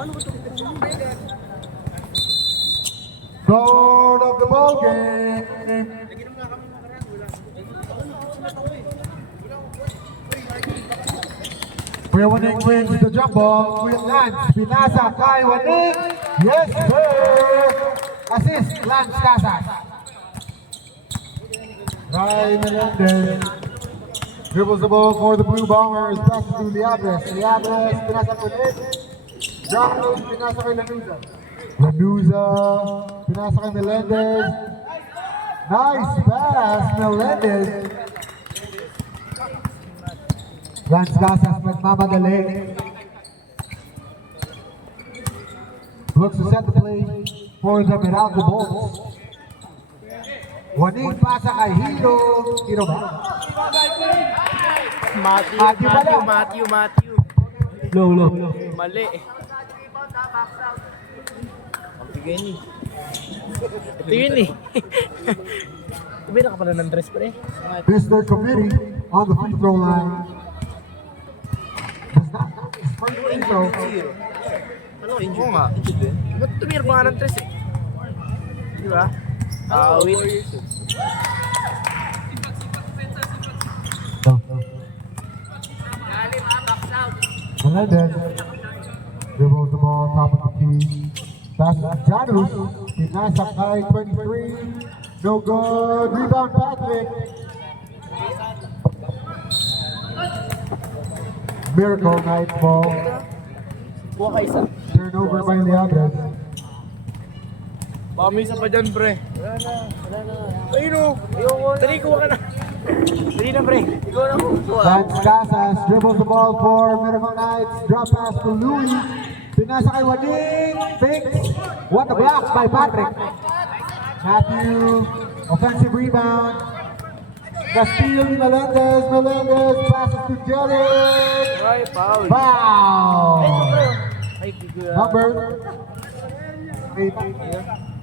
Third of the ball game. Kuya Waning wins the jump ball. Kuya Lance, pinasa kay Waning. Yes, sir! Assist, Lance Casas. Ray Melendez dribbles the ball for the Blue Bombers. Passes to Liabres. Liabres, pinasa ko ulit. John, pinasa kay Lanuza. Lanuza, pinasa kay Melendez. Nice pass, Melendez. Lance Casas nagmamadali. Looks to set the play for the Meralco Bulls. Waning pasa kay Hito. Hito ba? Matthew. Low. Mali. Ito yun eh. Sabi na ka pala ng dress pre. Mr. Committee on the free throw line. Does not spring free throw. Ano, injured nga. Ba't tumira pa nga ng dress eh? Di ba? Wait. Melendez dribbles the ball top of the key. Passes to Janus. Pinasa kay 23. No good. Rebound Patrick. Miracle night ball. Buha ka isa. Turnover by Liabres. Baka may isa pa dyan pre. Wala na. Ayun o. Dali, kuha ka na. Dali na pre. Ikaw na kuha. Lance Casas dribbles the ball for Miracle Knights. Drop pass to Louis. Pinasa kay Waning. Fakes. What a block by Patrick. Matthew. Offensive rebound. The steal, Melendez passes to Jerry. Ay, foul. Foul. Ay, kuya. Number 8.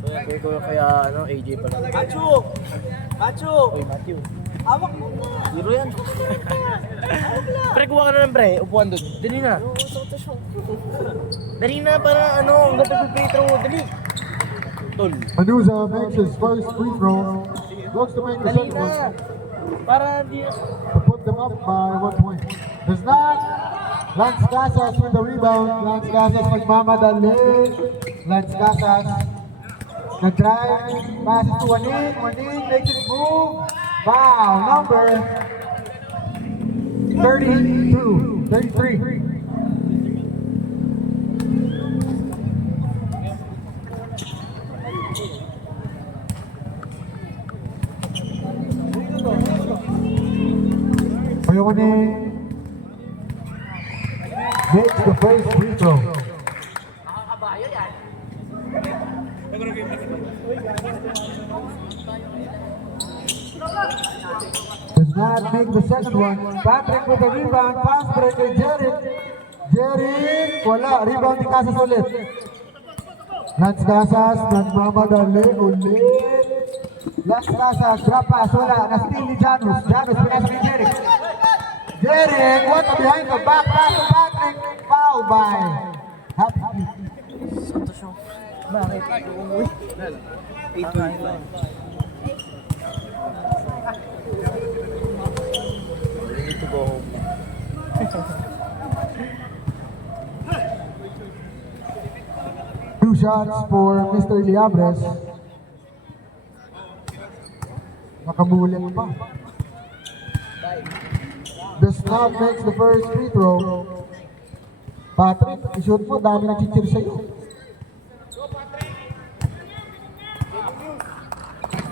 Kaya ano, AJ pala. Machu! Oy, Matthew. Hawak mo na. Zero yan. Pre, kuha ka na lang pre. Upuan doon. Dali na. Dali na para ano, ang ganda ng free throw. Dali. Tol. Manuza makes his first free throw. Looks to make the Dali second one. na. Para di... To put them up by 1 point. Does not. Lance Casas with the rebound. Lance Casas nagmamadali. Lance Casas nag-drive. Passes to Waning. Waning makes his move. Foul number 33. Kuya Waning makes the first free throw. Does not make the second one. Patrick with the rebound. Pass break kay Jerry. Wala. Rebound ni Casas ulit. Lance Casas nagmamadali ulit. Lance Casas drop pass. Wala. Na-steal ni Janus. Janus pinasa kay Jerry. Jerry, what behind the back pass to Patrick. Foul by Happy. Santos yung... Bakit? Uy. 8-25. Need to go home. Two shots for Mr. Liabres. Nakabulit pa. The snap makes the first free throw. Patrick, ishoot mo, dami nag-cheer sa'yo.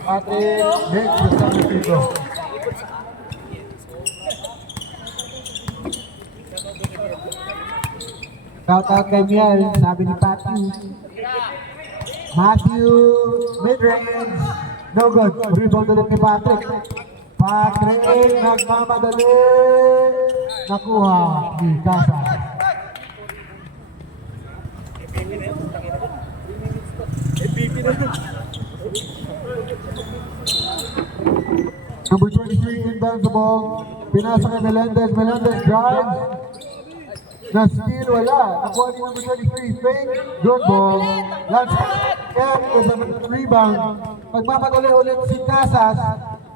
Patrick makes the second free throw. Shout out kay Miel, sabi ni Matthew, mid-range, no good. Rebound ulit ni Patrick. Patrick, nagmamadali. Nakuha ni Casas. Number 23 inbounds the ball. Pinasa kay Melendez. Melendez drives. Na-steal, wala. Nakuha ni number 23, fake. Good ball. Lance Ken with the rebound. Pagmamadali ulit si Casas.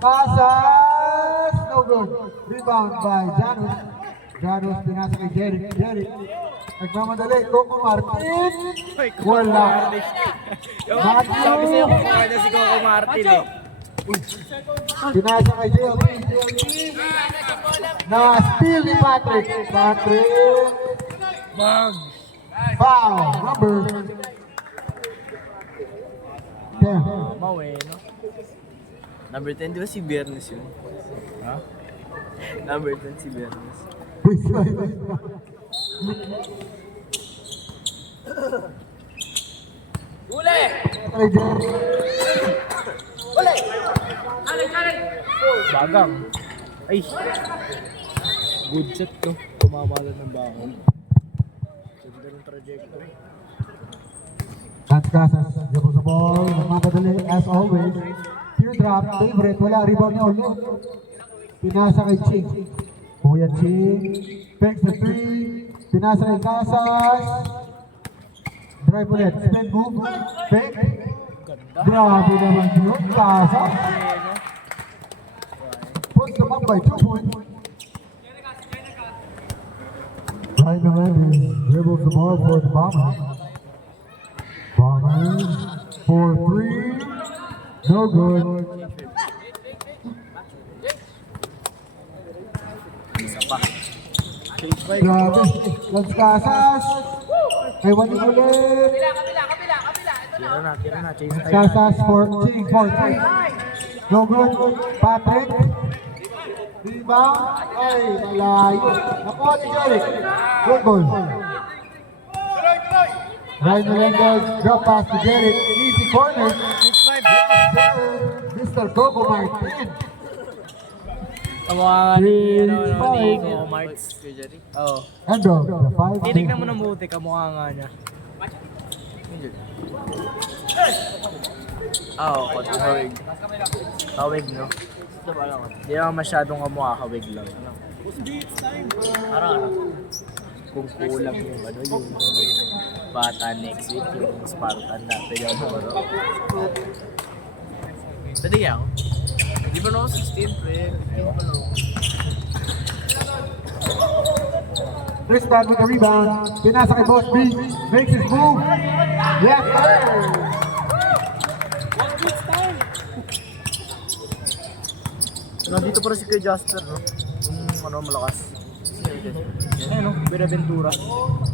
Casas! No good. Rebound by Janus. Janus pinasa kay Jerry. Jerry. Nagmamadali, Coco Martin. Wala. Sabi sa'yo kung kaya si Coco Martin eh. Pinasa kay JLP. Na-steal ni Patrick. Patrick. Mag! Foul. Number 10. Mau eh, no? Number 10, di ba si Biernes yun? Ha? Number 10 si Biernes. Uli! Kay Jerry. Bagang. Ay! Good shot to. Tumama lang ng bakal. Ganda ng trajectory. Lance Casas, dribbles the ball, nagmamadali as always. Teardrop, favorite, wala, rebound niya ulit. Pinasa kay Ching. Kuya Ching, fakes the three, pinasa kay Casas. Drive ulit, spin move, fake. Grabe naman yun, Casas. Puts them up by 2 points. Ryan Melendez dribbles the ball for the Bombers. Bombers for 3. No good. Isa pa. Grabe. Lance Casas. Ay, wali ulit. Tira na. Chase Lance tayo. Casas for Ching for 3. No good. Patrick. Rebound. Ay, malayo. Nakuha ni Jerry. Good ball. Ryan Melendez, drop pass to Jerry. Easy corner. Mr. Coco Martin. Kamukha nga ni, ni Five. Coco Marts. Oo. And the 5. Tinignan mo ng buti, kamukha nga niya. Oo, hawig. Hawig, no? Hindi naman masyadong kamukha, hawig lang. Parang kung kulang yung ano, yung bata next week, yung Spartan na, pwede ako maro. Pwede ako. Di ba no, 16, pre? Ewan ko no. Tristan with the rebound. Pinasa kay Boss B. Makes his move. Yes, sir. Nandito pa rin si Kuya Jasper, no? Yung ano, malakas. Ayun, no? Benaventura.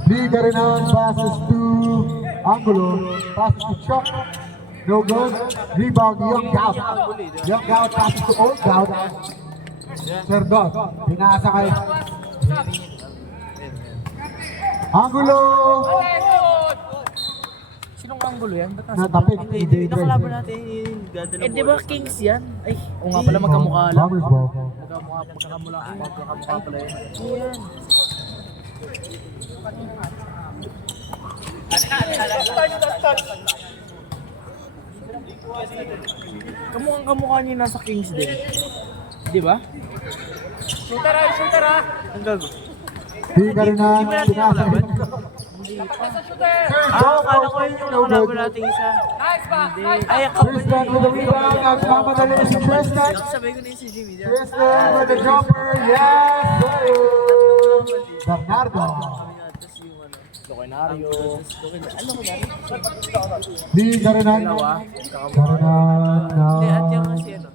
Liga rin ang passes to Angulo. Passes to Chuck. No good. Rebound, Young Gout. Young Gout passes to Old Gout. Serdot. Pinasa kay Angulo. Sinong Angulo yan? Ba't nasa Natapik. Hindi, nakalaban natin yung ganda ng di ba Kings yan? Ay, o nga pala magkamukha lang. Bombers ball. Magkamukha pala yun. Ayan. Kamukha niyo nasa Kings din. Di ba? Shooter ah! Ang gago. Liga rin ang pinasa kay Akala ko yun yung nakalaban natin isa. Hindi. Ay, Tristan with the rebound. Nagmamadali si Tristan. sabay ko na yun si Jimmy. Tristan with the jumper. Yes, sir. Bernardo. Tapos yung ano, Lokenario. Ano ko yan? Liga rin ang Dalawa. Hindi, at yung kasi ano.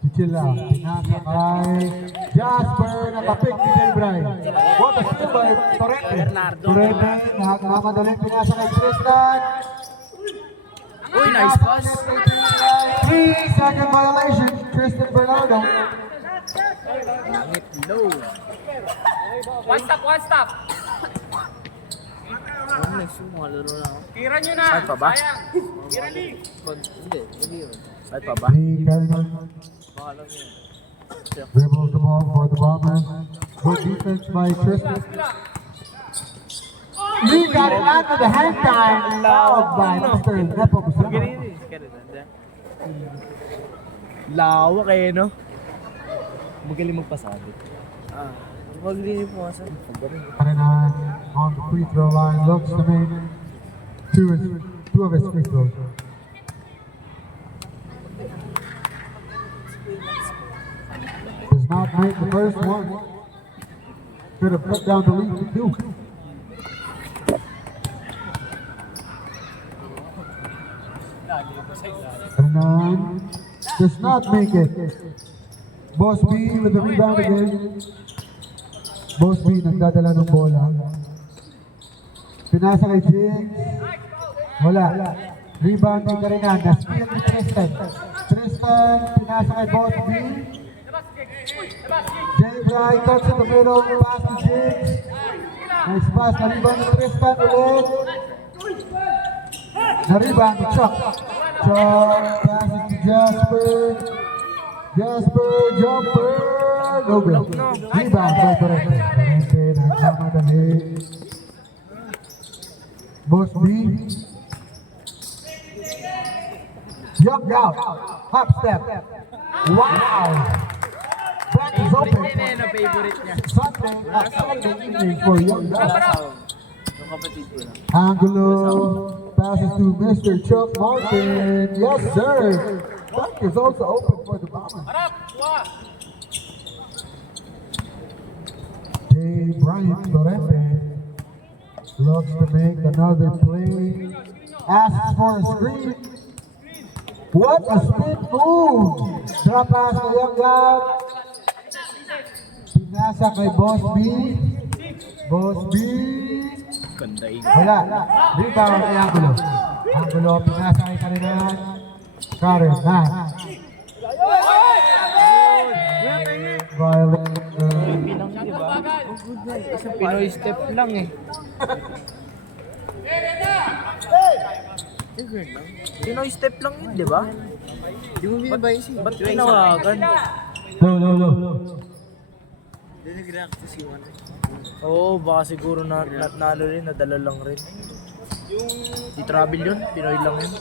Chichila, pinasa kay Jasper, nakapik ni Jay Bray. What a steal by Torrente. Bernardo. Torrente, nakamadali, pinasa kay Tristan. Uy, nice pass. 3-second violation, Tristan Bernardo. Langit low. One stop. Ano next yung mga laro na ako? Tira nyo na. Saan pa ba? Hindi yun. Saan pa ba? Liga rin ang Baka lang yun. dribbles the ball for the Bombers. Good defense by Tristan. Lee got it out of the hang time. Fouled by Mr. Nepomuceno. Lawak eh, no? Magaling magpasabi. Mag-green po nga sir. Karinan on the free throw line looks to make two of his free throws. Does not make the first one. Could have put down the lead to two. Karinan does not make it. Boss B with the rebound again. Boss B nagdadala ng bola. Pinasa kay Jigs. Wala. Rebound ni Karinan. Na-steal ni Tristan. Tristan, pinasa kay Boss B. Jay Bry cuts in the middle. Pass to Jigs. Nice pass. Na-rebound ni Tristan ulit. Na-rebound ni Chuck. Chuck passes to Jasper. Jasper, jumper. No good. Rebound by Torrente. Torrente, nagkamadali. Boss B. Jumped out. Hop step. Wow. Back is open. Sunday, Saturday evening for Young Guys. Yung kapatid ko na. Angulo passes to Mr. Chuck Martin. Yes, sir. Back is also open for the Bombers. Jay Bryant Torrente looks to make another play. Asks for a screen. What a spin move! Drop pass to Young God. Pinasa kay Boss B. Boss B. Ganda yun. Wala. Rebound kay Angulo. Angulo, pinasa kay Karinan. Karen, na. Violent. Bilang di ba? Kasi Pinoy step lang eh. Pinoy step lang yun, di ba? Di mo binabayin siya. Ba't tinawagan? No. Oo, baka siguro na nalo rin, nadala lang rin. Si Travel yun, Pinoy lang yun.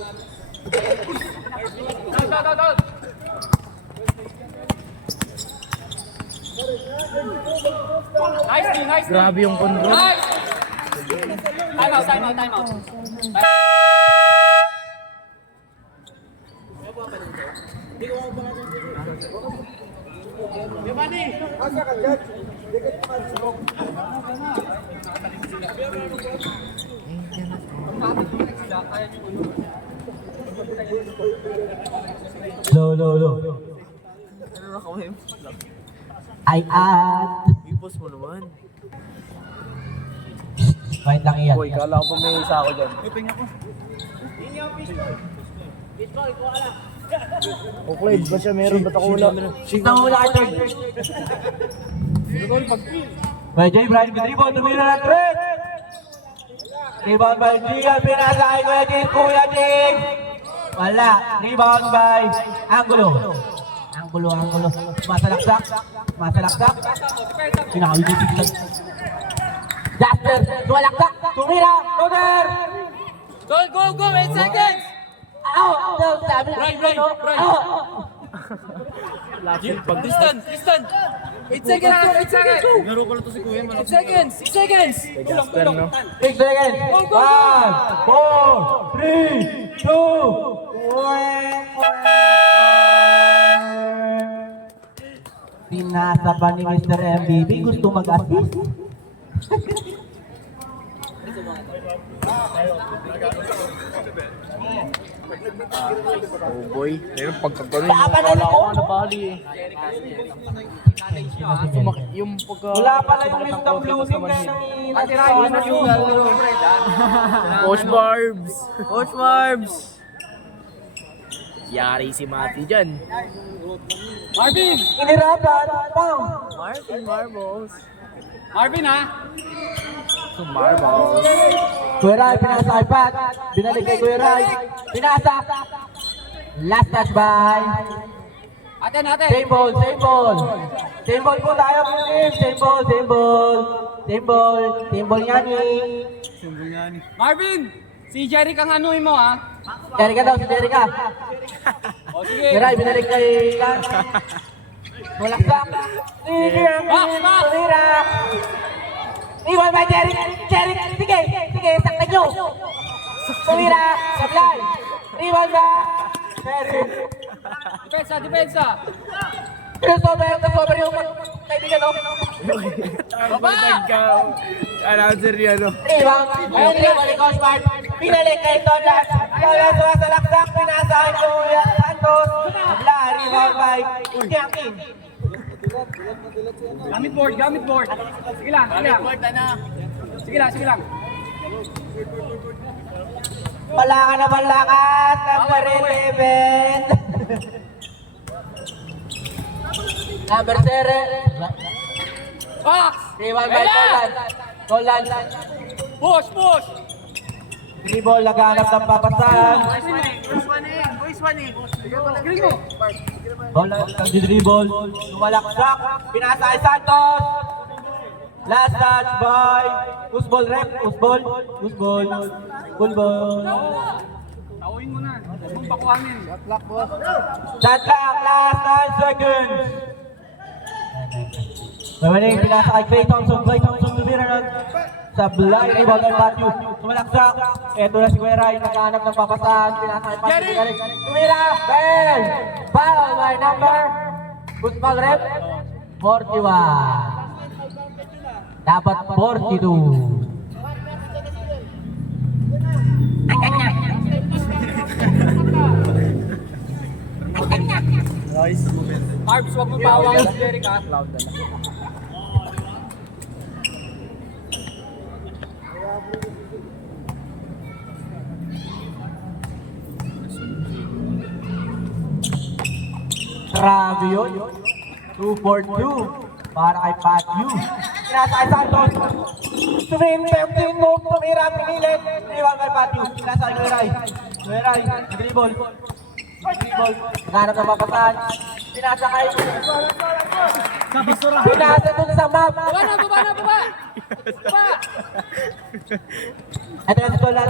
Nice. Grabe yung control. Nice. Time out. Low. Ano na kami? Ay at. Ipos mo naman. Wait lang iyan. Boy, kala ko pa may isa ako dyan. Okay, ba siya meron? Ba't ako wala? Ito wala ka. By Jay Brian Rodrigo, tumira na trip. Rebound by Gian, pinasa kay Kuya Jing. Wala. Rebound by Angulo. Masalaksak. Pinakawin. Jasper, tumalaksak. Tumira. Counter. Go. 8 seconds. Sabi na. Right. Tristan. 8 seconds. Laro ko na to si Kuya. 8 seconds. 6 seconds. Jasper, no? 6 seconds. 5, 4, 3, 2. Pinasa pa ni Mr. MVP. Gusto mag-assist. Oh boy. Ayun, pagkagaling. Laban na Wala ito. ko nga nabali eh. Yung pagka... Wala pala yung Mr. Blue Team na Coach Barbs! Yari si Mati dyan. Marvin. Inirapan. Pang. Martin Marbles. Marvin ha. Marbles. Kuya Rai, pinasa kay Pat. Binalik kay Kuya Rai. Pinasa. Last touch by. Ate. Same ball. Same ball po tayo. Same ball nga ni. Marvin. Si Jerry kang anuin mo ha. Jerica daw, si Jerica. O sige. Kuya Rai, binalik kay Lance. Walaksak. Tumira. Iwan by Jerry. Jerry, sige, sakta nyo. Tumira, sablay. Iwan ba? Jerry. Depensa. Sober yung kaibigan, no? Announcer yun, no? Iwan, ayun yung balik Osman. Pinalik kay Tolas. Tolas sumasalaksak, pinasahan ko yung Santos. Sablay, iwan by Tiangkin. Gamit board. Sige lang. Sige lang. Wala ka na malakas, number 11. Number 7. Box! Iwan by Tolan. Push! Dribble, naghanap ng papasan. Galing mo! Tolan, nag-dribble. Lumalaksak, pinasa kay Santos. Last touch by Usbol rep. Usbol. Tawin mo na. Huwag mong pakuhanin. Shot clock, last 9 seconds. Mawaling pinasa kay Clay Thompson tumira ng sablay, rebound ng Matthew. Tumalaksak. Eto na si Guerra, yung naghahanap ng papasahan. Pinasa kay Matthew. Tumira, bell. Foul by number. Usbol rep. 41. Dapat 42. Carbs, huwag mong pahawakan si Jerry ka. Grabe yun. 2-4-2 para kay Patyu. Pinasa kay Santos. Tumira, pinilit. Iwan kay Patyu. Pinasa kay Gueray. Dribble. Naghanap ng papasahan. Pinasa kay... Pinasa dun sa map. Baba! Ito na si Tolan.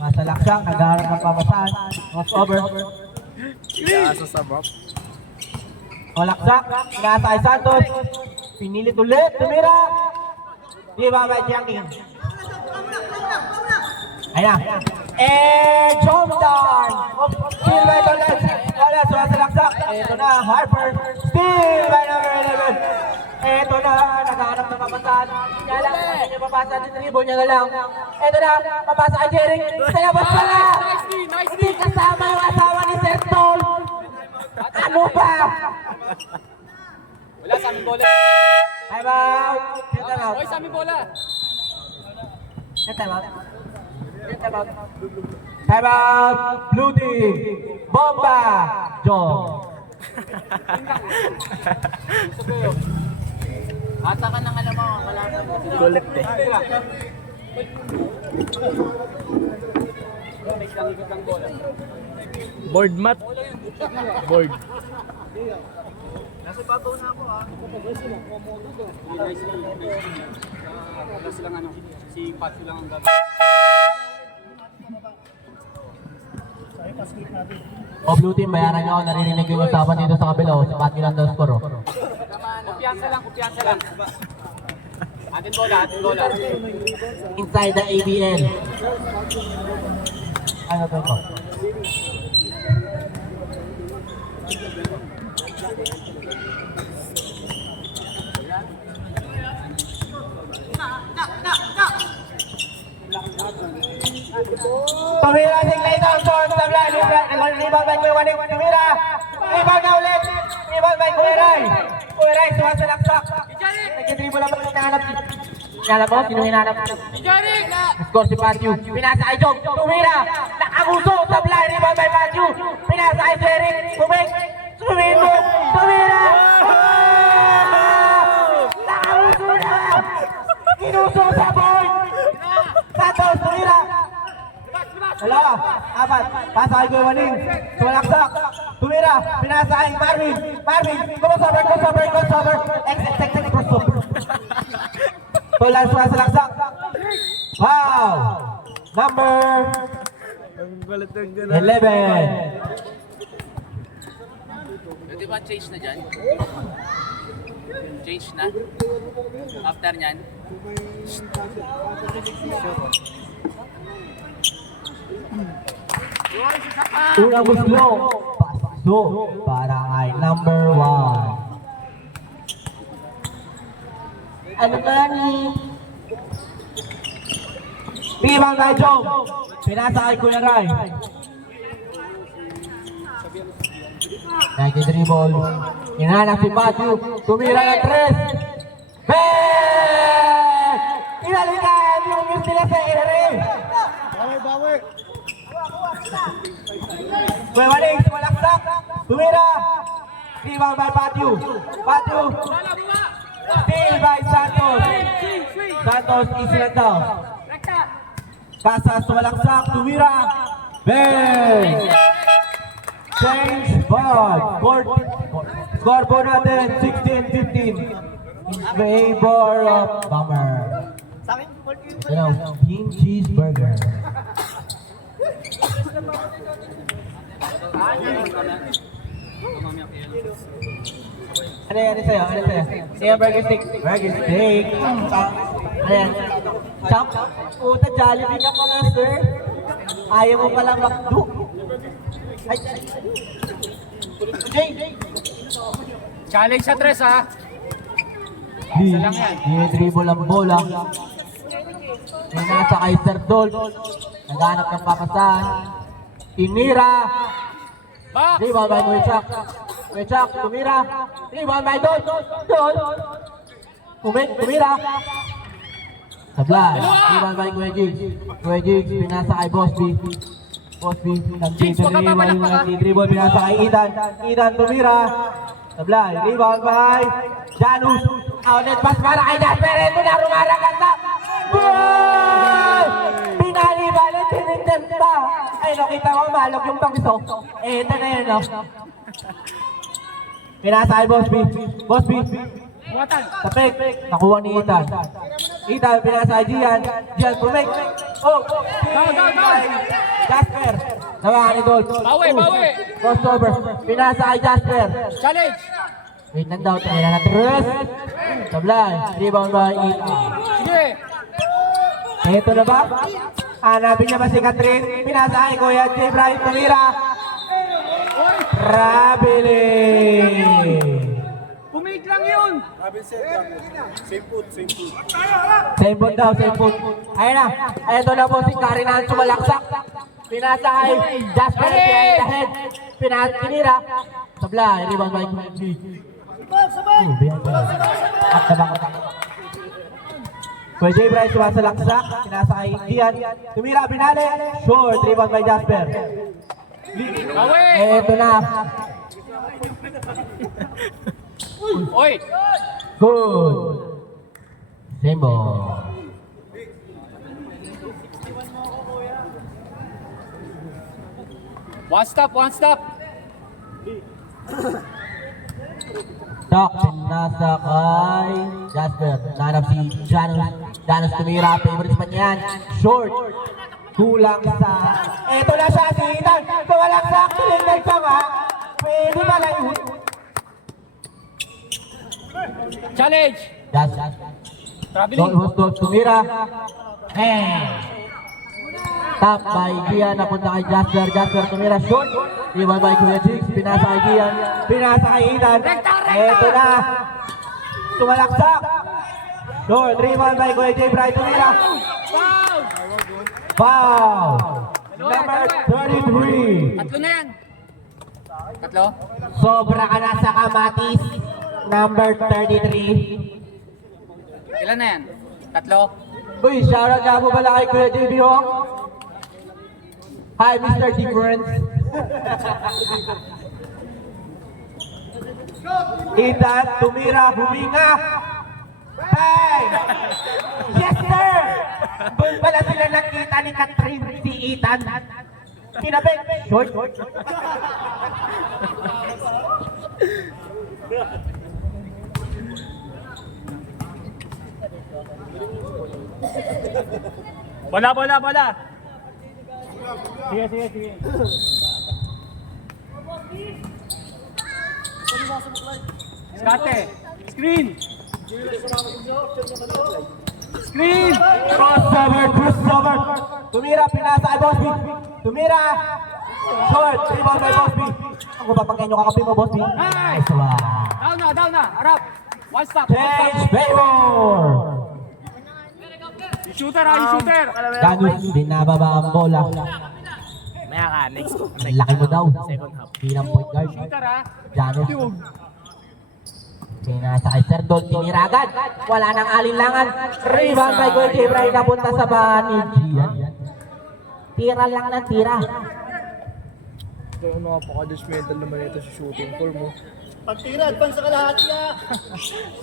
Nasa laksak. Naghanap ng papasahan. Crossover. Kaso sa map. Walaksak, pinasa kay Santos. Pinilit ulit, tumira. Di ba ba Jackie? Ayan. Jump down. Still by Tolas. Tolas, sumasalaksak. Ito na, Harper. Still by number 11. Ito na, naghahanap ng papasahan. Niya lang, hindi papasa sa dribble niya na lang. Ito na, papasa kay Jerry. Sa labas pala. Hindi kasama yung asawa ni Sir Tol. Ano ba? Wala sa aming bola. Time out. Time out. Hoy, sa aming bola. Time out. Time out. Blue team. Bomba. Jong. Ata ka nang alam mo. Wala ka. Kulit eh. Board mat. Board. Nasa babaw na ako ha. Wala silang ano. Si Pat lang ang gagawin. O blue team, bayaran nyo. Narinig yung usapan dito sa kabila. Si Pat lang daw score. Kumpiyansa lang. Atin bola. Inside the ABL. Ano to ko? Tumira si Clay Thompson. Sablay. Rebound by Kuya Tumira. Rebound na ulit. Rebound by Kuya sumasalaksak. Nag-dribble lang ba hinahanap? Hinanap mo? Sino hinanap? Score si Patyu. Pinasa kay Jong. Tumira. Nakaguso. Sablay. Rebound by Patyu. Pinasa kay Jerry. Tumira. Nakaguso na. Ginuso sa board. Santos. Tumira. Dalawa. Apat. Pasa kay Kuya Waning. Sumalaksak. Tumira. Pinasa kay Marvin. Crossover. Exit. Crossover. Tolan sumasalaksak. Wow! Number Ang kulit ng 11. Pwede ba change na dyan? Change na? After nyan? Unang muslo, paso para kay number 1. Ano na ni? Rebound kay Jom. Pinasa kay Kuya Rai. Nag-dribble. Hinahanap si Matthew. Tumira ng 3. Ben! Inalikan yung miss nila sa ere. Bawi. Kuya Waling, sumalaksak. Tumira. Rebound by Matthew. Matthew. Steal by Santos. Santos easy lang daw. Casas sumalaksak. Tumira. Ben! Change ball. Score po natin 16-15 in favor of Bomber. You know, King Cheeseburger. Ano yan sa'yo? Ano sa'yo? Sa'yo burger steak. Burger steak. Ano yan? Champ? Puta, Jollibee ka pala, sir. Ayaw mo palang makdo. Ay, Jay! Challenge sa 3 ha? Dribble ang bola. May nasa kay Sir Dol. Naghanap ng papasahan. Tinira. Box! Rebound by Wechak. Wechak, tumira. Rebound by Dol. Dol. Tumira. Sablay. Rebound by Kuya Jigs. Kuya Jigs, pinasa kay Boss B. Boss B, nag-dribble, pinasa kay Ethan. Ethan, tumira. Sablay. Rebound by Janus. Outlet pass para kay Jasper. Ito na, rumaragat na. Goal! Pinalibalan, tinintenta. Ay, nakita mo, malog yung pangso. Ito na yun, no? Pinasa kay Boss B. Boss B. Tapik. Nakuha ni Ethan. Ethan, pinasa kay Gian. Gian, pumik. Oh! Jasper. Nawa ni Dol. Bawi! Crossover. Pinasa kay Jasper. Challenge! Wait lang daw. Tingnan na tres. Sablay. Rebound by Ethan. Sige! Ito na ba? Hanapin niya ba si Catherine? Pinasa kay Kuya J. Brian Tumira. Rabili. Pumik lang yun! Same foot daw, same foot. Ayun na. Ito na po si Karinan sumalaksak. Pinasa kay Jasper behind the head. Pinasa Tinira. Sablay. Rebound by Kuya J. At nabaka. Kuya J. Brian sumasalaksak. Pinasa kay Gian. Tumira, binali. Short. Rebound by Jasper. Bawi! Ito na. Oy! Good. Same ball. One stop! Tok, nasa kay Jasper. Nanap si Janus. Janus tumira. Favorite pa niyan. Short. Kulang sa... Ito na siya si Ethan. Kuwalang sa kilindal pa nga. Pwede ba lang yun? Challenge! Jasper. Traveling! Don't tumira. Tap by Gian. Napunta kay Jasper. Jasper tumira. Short. Iwan by Kuya Jigs. Pinasa kay Gian. Pinasa kay Ethan. Ito na. Tumalaksak. Short. Rebound by Kuya J. Brian tumira. Foul! Number 33. Tatlo na yan! Tatlo? Sobra ka na sa kamatis. Number 33. Ilan na yan? Tatlo? Uy, shoutout nga mo pala kay Kuya JB Hong. Hi, Mr. Difference. Ethan, tumira, huminga. Bang! Yes, sir! Doon pala sila nakita ni Catherine, si Ethan. Tinabik. Short. Bola! Sige. Skate. Screen. Screen. Crossover. Tumira, pinasa kay Boss B. Tumira. Short, rebound by Boss B. Ang papangkain yung kakapi mo, Boss B. Nice one. Down na. Harap. One stop. Change favor. Yung shooter yung shooter. Ganun, binababa ang bola. Maya ka, next. Ang laki mo daw. Second half. Bilang point guard. Shooter Janus. Pinasa kay Sir Dol, tinira agad. Wala nang alinlangan. Rebound by Gold Ibrahim napunta sa bahan ni Gian. Tira lang ng tira. Ito napaka-judgmental naman ito sa shooting form mo. Pagtira, advance sa kalahati ah.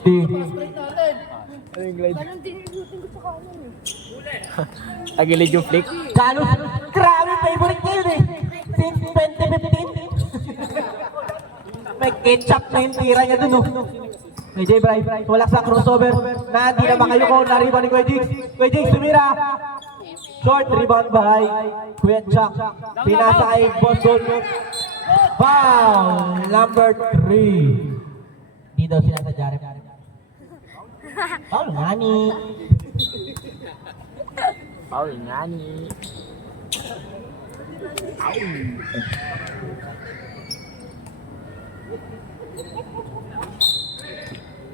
Steve. Break natin. Ano yung glide? Ganun din yung shooting ko sa kanan eh. Tagilid yung flick. Janus. Grabe, favorite ko yun eh. Since 2015. May ketchup na yung tira niya dun oh. May J. Bry, tulak sa crossover. Na hindi na makayo ko. Nariban ni Kuya Jigs. Kuya Jigs, tumira. Short rebound by Kuya Chuck. Pinasa kay Boss Gold. Foul number 3. Di daw sila sa Jarep. Foul nga ni. Foul nga ni.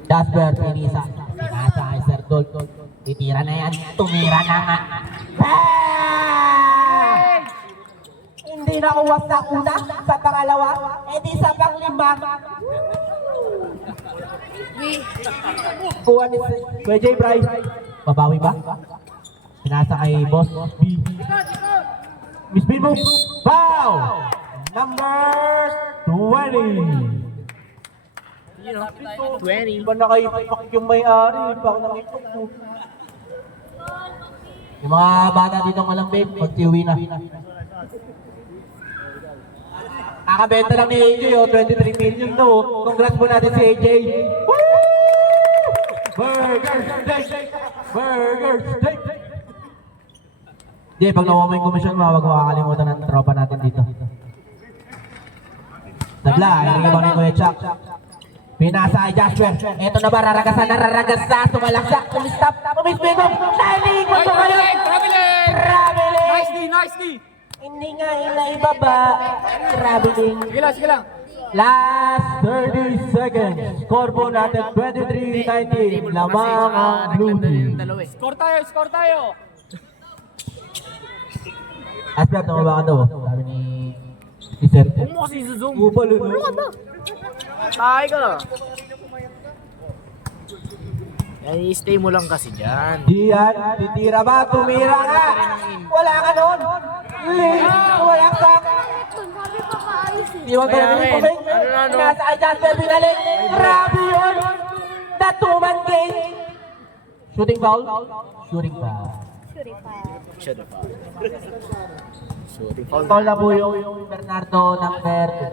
Jasper, pinisa. Pinasa kay Sir Dol. Titira na yan. Tumira na nga. Ah! Hindi nakuha sa una, sa pangalawa, edi sa panglima. Kuha ni Kuya J. Bry. Babawi ba? Pinasa kay Boss B. Miss B move. Foul! Number 20. 20. Iba na kayo yung may-ari, pa ako nakita ko. Yung mga bata dito ng malambing, pag-tiwi na. Kakabenta lang ni AJ, oh, 23 million to. Congrats po natin si AJ. Woo! Burger Steak! Burger Steak! Di, pag nakuha mo yung komisyon, wag makakalimutan ng tropa natin dito. Tabla, yung ibang ni Kuya Chuck. Pinasa kay Jasper. Eto na ba, raragasan, sumalaksak, tumistap, tumisbigom, shining, gusto kayo! Traveling! Nice D. Hindi nga ilaibaba, traveling. Sige lang. Last 30 seconds. Score po natin 23-19. Lamang ang blue team. Score tayo. Asper, tumaba ka daw. Sabi ni Sir. Huwag mo kasi zoom. Upal yun. Tayo ka lang. Yan, i-stay mo lang kasi dyan. Diyan, titira ba? Tumira ka! Wala ka nun! Walang sak! Sabi pa kaayos eh. Iwan ka Kaya na rin. rin, Ano? nasa kay Jasper binalik. Grabe yun! The two-man game! Shooting foul? Shooting foul. Shut up. Sorry. Foul. Foul na po yung Bernardo ng Verde.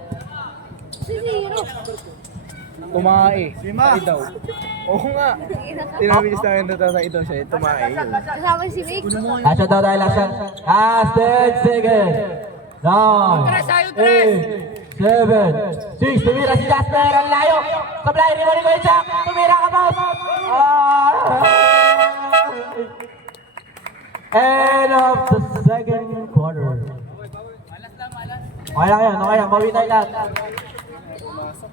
Si Zero. Tumae. Tumae daw. Oo nga. Tinabilis na yung tatay ito siya. Tumae yun. Kasama si Vic. Last daw tayo, last shot. Last 10 seconds. 9, 8, 7, 6. Tumira si Jasper. Ang layo. Sablay, rin ko yung Jack. Tumira ka, boss. End of the second quarter. Okay lang yan, okay lang. Bawi tayo lahat.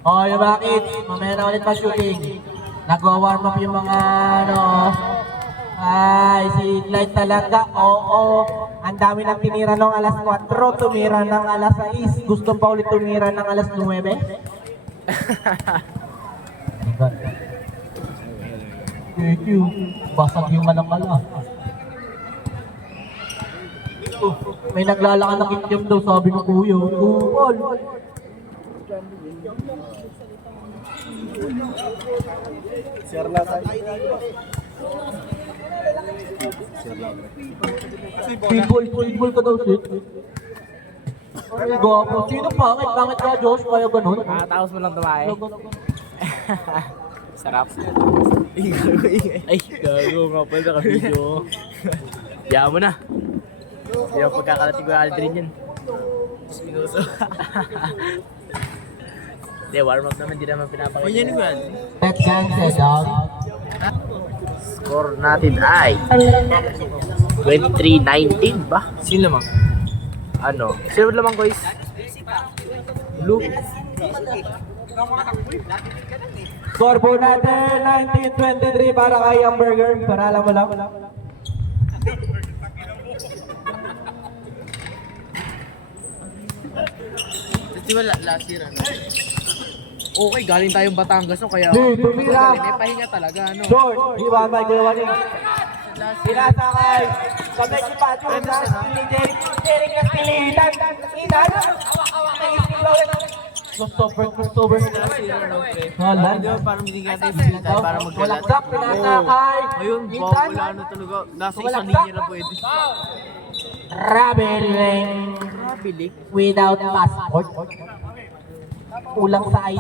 Oh, yung mga kids, mamaya na ulit mag-shooting. Nag-warm up yung mga ay, si Clyde talaga. Oo, ang dami nang tinira ng alas 4, tumira ng alas 6. Gusto pa ulit tumira ng alas 9. Thank you. Basag yung malang-mala. May naglalakad na kikyam daw, sabi ng kuya. Kupal. Pitbull ka daw, shit. Ay, gapo. Sino pangit? Pangit ka, Josh? Kaya ganun? Tapos mo lang tumae. Sarap. Ay, gago nga pala naka-video. Diyan mo na. Yung pagkakalating ko Aldrin yun. Hindi, warm up naman, di naman pinapakita. Yan ko yan. Let's cancel, dog. Score natin ay 23-19 ba? Sino naman? Ano? Sino naman guys? Blue. Score po natin, 19-23 para kay Hamburger. Para alam mo lang. Di ba last year ano? Okay, galing tayong Batangas no, kaya Lee, tumira. may pahinga talaga ano. Short, iwan by Kuya Waning. Sinasakay sa Becky Pacho na Stili Eric na Stilitan. Inan. Christopher. Holland. Parang hindi natin bisita para magkalat. Walaksak, pinasakay. Ayun, wala na talaga. Nasa isang linya na pwede. Traveling Bili. without passport. Kulang sa ID.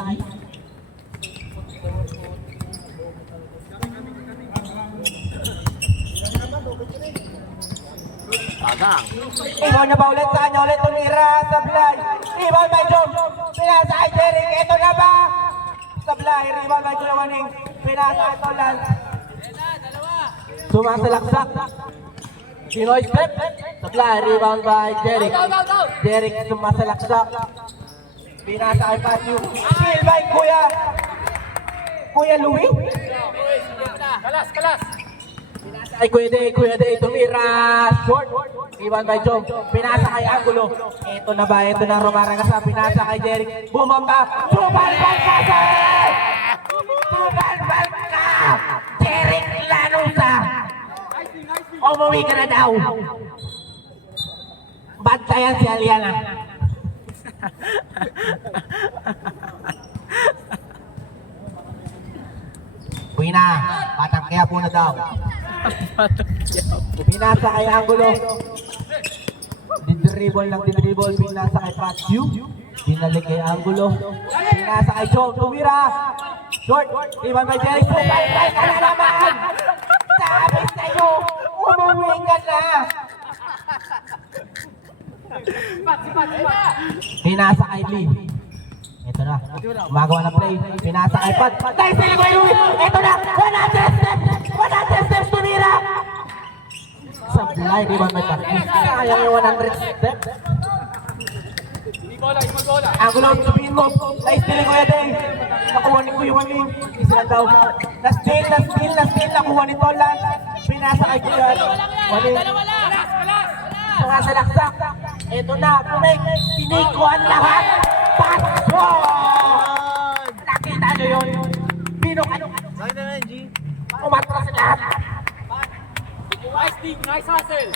Tagang. Ibaw na ba ulit sa kanya ulit tumira sa Blay. Ibaw by Jom. Pinasa kay Jeric. Ito na ba? Sa Blay. Ibaw by Kuya Waning. Pinasa kay Tolan. Sumasalaksak. Pinoy step. Sa Blay. Rebound by Jeric. Jeric sumasalaksak. Pinasa kay Patio. Steal by Kuya Louie. Kalas! Ay Kuya Day, tumira, short, iwan by Jom, pinasa kay Angulo, ito na ba, ito na Romaragasa, pinasa kay Jeric, bumamba, subalbal ka, Jeric Lanusa, umuwi ka na daw, bantayan si Aliana. Uwi na, Batang Quiapo na daw. Pinasa kay Angulo. Didribble, pinasa kay Patio. Binalik kay Angulo. Pinasa kay Joe, tumira. Short, iwan by Jerry. Bye ka na naman! Sabi sa'yo, umuwi ka na! Pinasa kay Lee. Ito na, gumagawa ng play, pinasa kay Pat. Dahil sila ko yung ito na, 100 steps tumira! Sa Blay, di ba may Pat? Sayang yung 100 steps. Angulo, sabihin mo, dahil sila ko yung nakuha ni Kuya Waning. Sila daw, na-steal, nakuha ni Tolan. Pinasa kay Kuya Waning. Sumasalaksak. Ito na, tinikuan lahat. Pasok! Nakita nyo yun? Binok-ano? Bakit na G? Umatras lahat. Nice dig, nice hustle!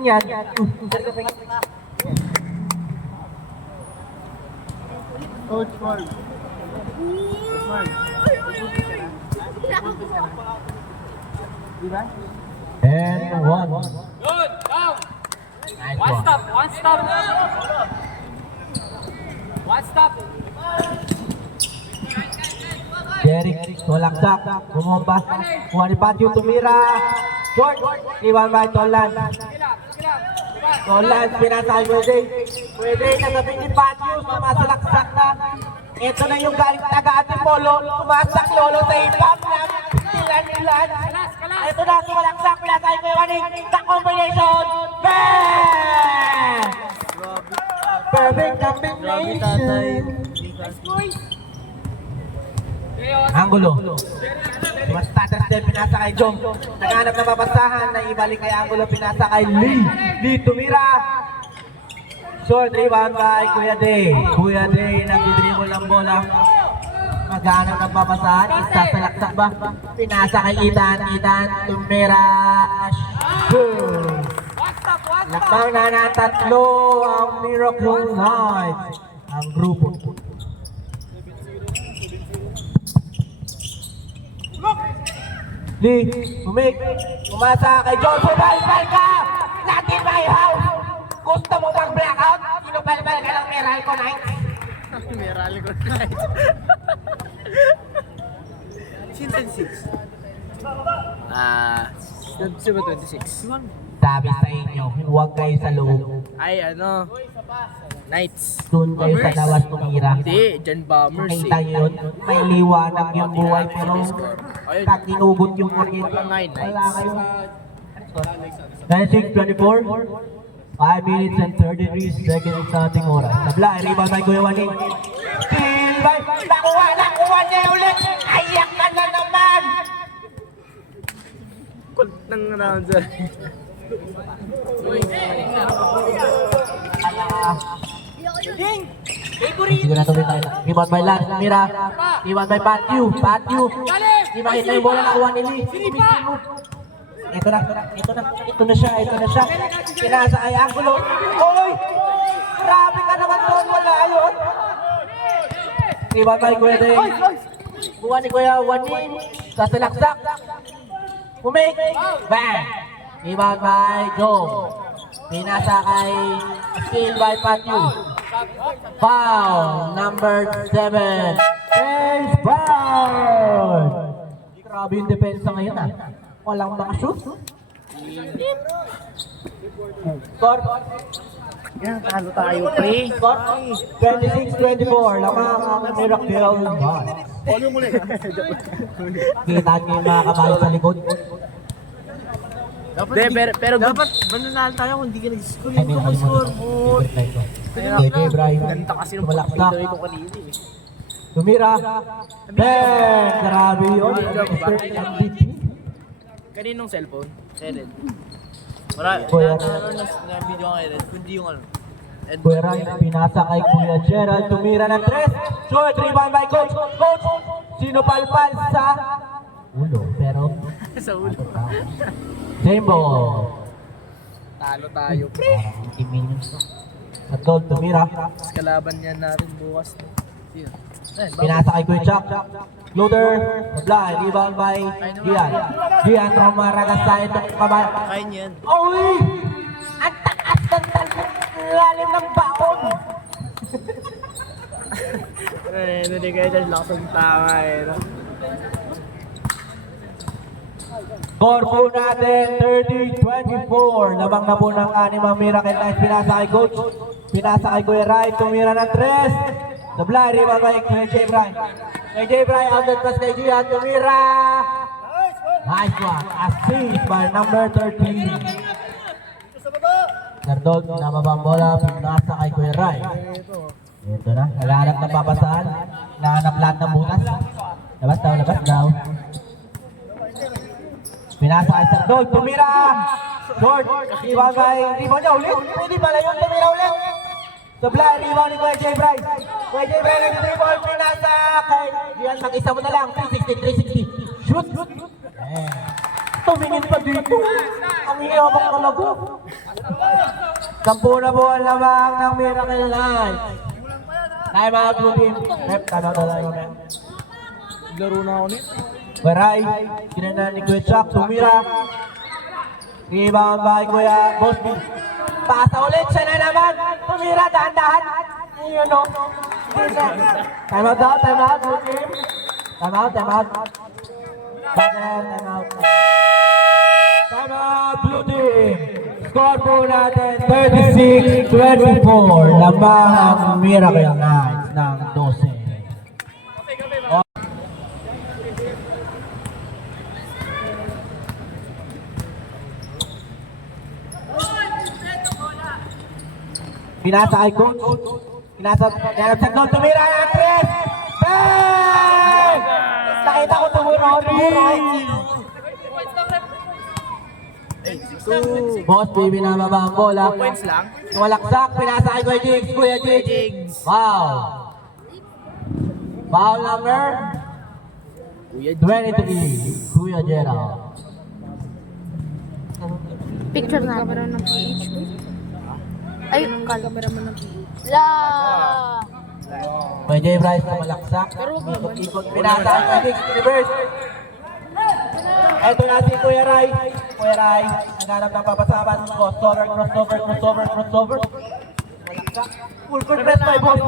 Yan. And one. Good, down! Nice One one. stop! Jeric, tulaksak, bumomba, kuha ni Patio, tumira, short, iwan by Tolan. Tolan, pinasal pwede na sabi ni Patio, sumasalaksak na. Ito na yung galing taga-ating polo, sumasak lolo sa ipap na ilan. Ito na, sumalaksak, pinasal ko yung sa combination, bang! Perfect combination. Angulo. Mas starter step, pinasa kay Jom. Naghanap na mabasahan, na ibalik kay Angulo, pinasa kay Lee. Lee tumira. Short rebound by Kuya Day. Kuya Day, nagdidribble ng bola. Maghanap ng mabasahan, isasalaksak ba? Pinasa kay Ethan tumira. Shoot! Lakbang na ng tatlo ang Miracle Knights. Ang grupo. Lee, umasa kay John, balbal ka! Not in my house! Gusto mo bang blackout? Inubalbal ka ng Meralco Knights? Meralco Knights. Season 6. Sino ba 26? Sabi sa inyo, huwag kayo sa loob. Ay, ano? Knights. Doon kayo sa lawas tumira. Hindi, dyan bombers Nakita eh. niyo yun? May liwanag yung buhay pero Ayun. pag inugot yung kuryente, Ngayon, wala kayong... 96-24, 5 minutes and 33 seconds sa ating oras. Tabla, rebound by Kuya Wani. Steal by... Nakuha niya ulit! Ayak ka na naman! Kulit ng round dyan. Hindi na tuloy tayo. Rebound by Lance, Mira. Rebound by Patyu. Hindi makita yung bola nakuha ni Lee. Ito na siya. Pinasa kay Angulo. Oy! Grabe ka naman doon, wala yun. Rebound by Kuya Day. Buwan ni Kuya Wanin. Sa salaksak. Umik. Bang! Rebound by Joe. Pinasa kay steal by Patyu. Foul number 7. James Brown. Grabe yung depensa ngayon ah. Walang mga shoot. Score. Yan, talo tayo, pre. Score. 26-24. Lamang ang Miracle Knights. Kita niyo yung mga kabayo sa likod. Pero dapat mananalo tayo kung hindi ka nag-score Ay, hindi yung nakalimutan score ko. mo. JJ Ibrahim. Ganda kasi nung Tumalaksak. pagkakita ko kanina eh. Tumira. Ben! Grabe yun. Mr. MVP. Kaninong cellphone? Red. Para, Kuya na-video ko kay Red, kundi yung ano. Kuya Ryan, pinasa kay Kuya Gerald. Tumira ng 3. Shoot, rebound by Coach. Coach! Sinupalpal sa ulo. Pero, Sa ulo. same ball. Talo tayo. Parang Timinus. Sa goal, tumira. Mas kalaban yan natin bukas. Sino? Ayun, Pinasa kay Kuya Chuck. Loader. Mabla. Rebound by Gian. Gian from Maragasay. Itong kabay. Kain yan. Uy! Ang taas ng lalim ng baon. Eh, hindi kayo dyan lakas ng tama eh. No? Score po natin 30-24. Labang na po ng anima Miracle Knights. Pinasa kay Coach. Pinasa kay Kuya Rai. Tumira ng 3. Tabla. Rebound by Kuya J. Bry. Kuya J. Bry. Outlet pass kay Gian. Tumira. Nice one. Assist by number 13. Nardog, nababang bola, pinasa kay Kuya Rai. Ito na, naghahanap ng papasaan. Naghahanap lahat ng butas. Labas daw. Pinasa kay Nardog, tumira! Short, rebound niya ulit. Pwede pala yun, tumira ulit. Sabla, rebound ni Kuya J. Bry. Kuya J. Bry, nag-dribble, pinasa kay... Diyan, mag-isa mo na lang, 360. Shoot! Tumingin pa dito. Ang hiyabang talaga. 10 na buwan lamang ng Miracle Knights. Time out po team. Rep, tanaw tayo. Laro na ako nito. Baray, kinanan ni Kuya Chuck, tumira. Rebound by Kuya Bosby. Pasa ulit, siya na naman. Tumira, dahan-dahan. Yun o. Time out daw, time out po team. Time out. Time out. Time out, blue team. Score po natin 36-24. Lamang ang Miracle Knights ng 12. Pinasa kay Coach. Pinasa sa goal. Tumira ng 3. Bang! Nakita ko tumuro. Boss, baby na mababa ang bola. Points lang. Tumalaksak, pinasa kay Kuya Jigs. Kuya Jigs. Wow. Foul number Kuya 23. Kuya Gerald. Picture na. Kamera ng PH. Ay, kamera mo ng PH. La! Kuya J. Bryce tumalaksak. Ikot, pinasa kay Kuya Jigs. Reverse. Eto na si Kuya Rai. Kuya Rai, naghanap ng papasaban. Crossover. Tumalaksak. Full court press by boss.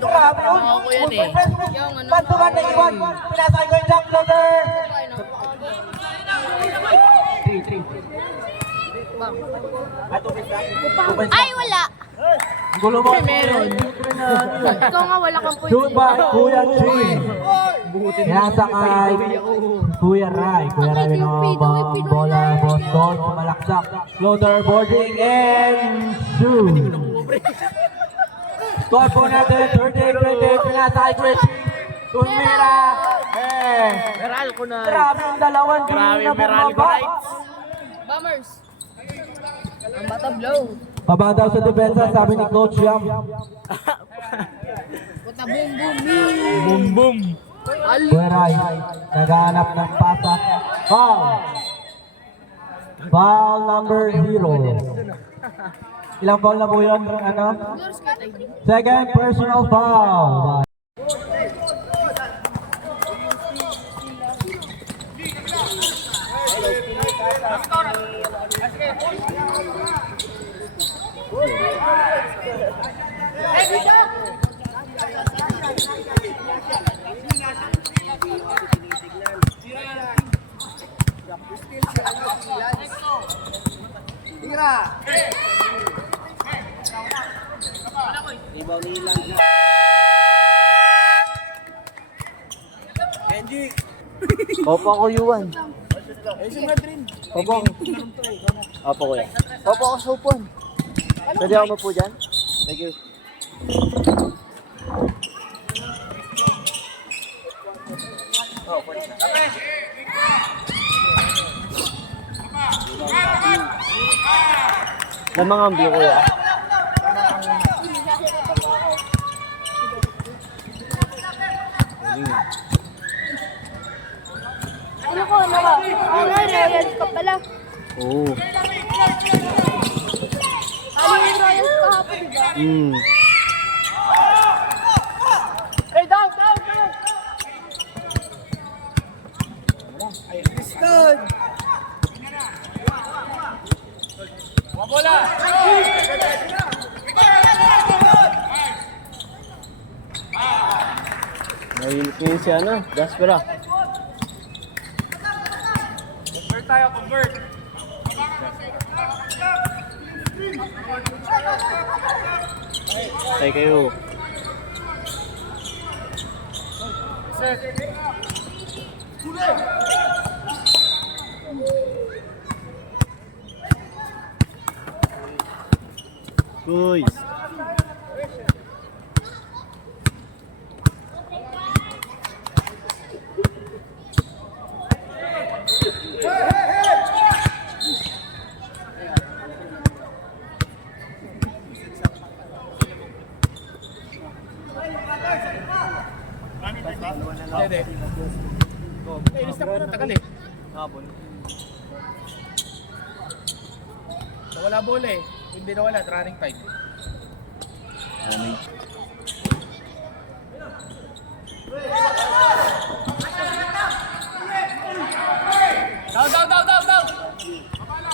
Grabe yun. Full court press. Bantuan na iwan. Pinasa kay Kuya Jack Loader. 3. Ay, wala! Gulo mo. Meron. Ikaw nga wala kang point. Shoot by Kuya Chin. Nasa kay Kuya Rai. Kuya Rai ng bola. Boston. Malaksak. Floater boarding and shoot. Score po natin. 38-20. Pinasa kay Kuya Chin. Tumira. Meral ko na. Grabe yung dalawang Grabe, na meral ko bumaba. rights. Bombers. Ang bata blow. Baba daw sa depensa, sabi ni Coach Yam. Puta boom boom boom. Boom boom. Kuya Rai, naghahanap ng pasa. Foul. Foul number 0. Ilang foul na po yun? Ano? Second personal foul. Opo ko Yuan. Opo. Opo kuya. Opo ako sa upuan. Pwede ako mapo dyan? Thank you. May mga blue kuya. Ano ko, ano ka? Ano, Royals ka pala. Oo. Ano yung Royals kahapon, diba? Hey, down, down, down! Nahilit niyo si ano, Gaspera. Convert tayo, convert. Tay kayo. Uy. Ilis na po na, tagal eh. Hapon. Nawala bola eh. Hindi nawala, running time. Down, down, down, down, down!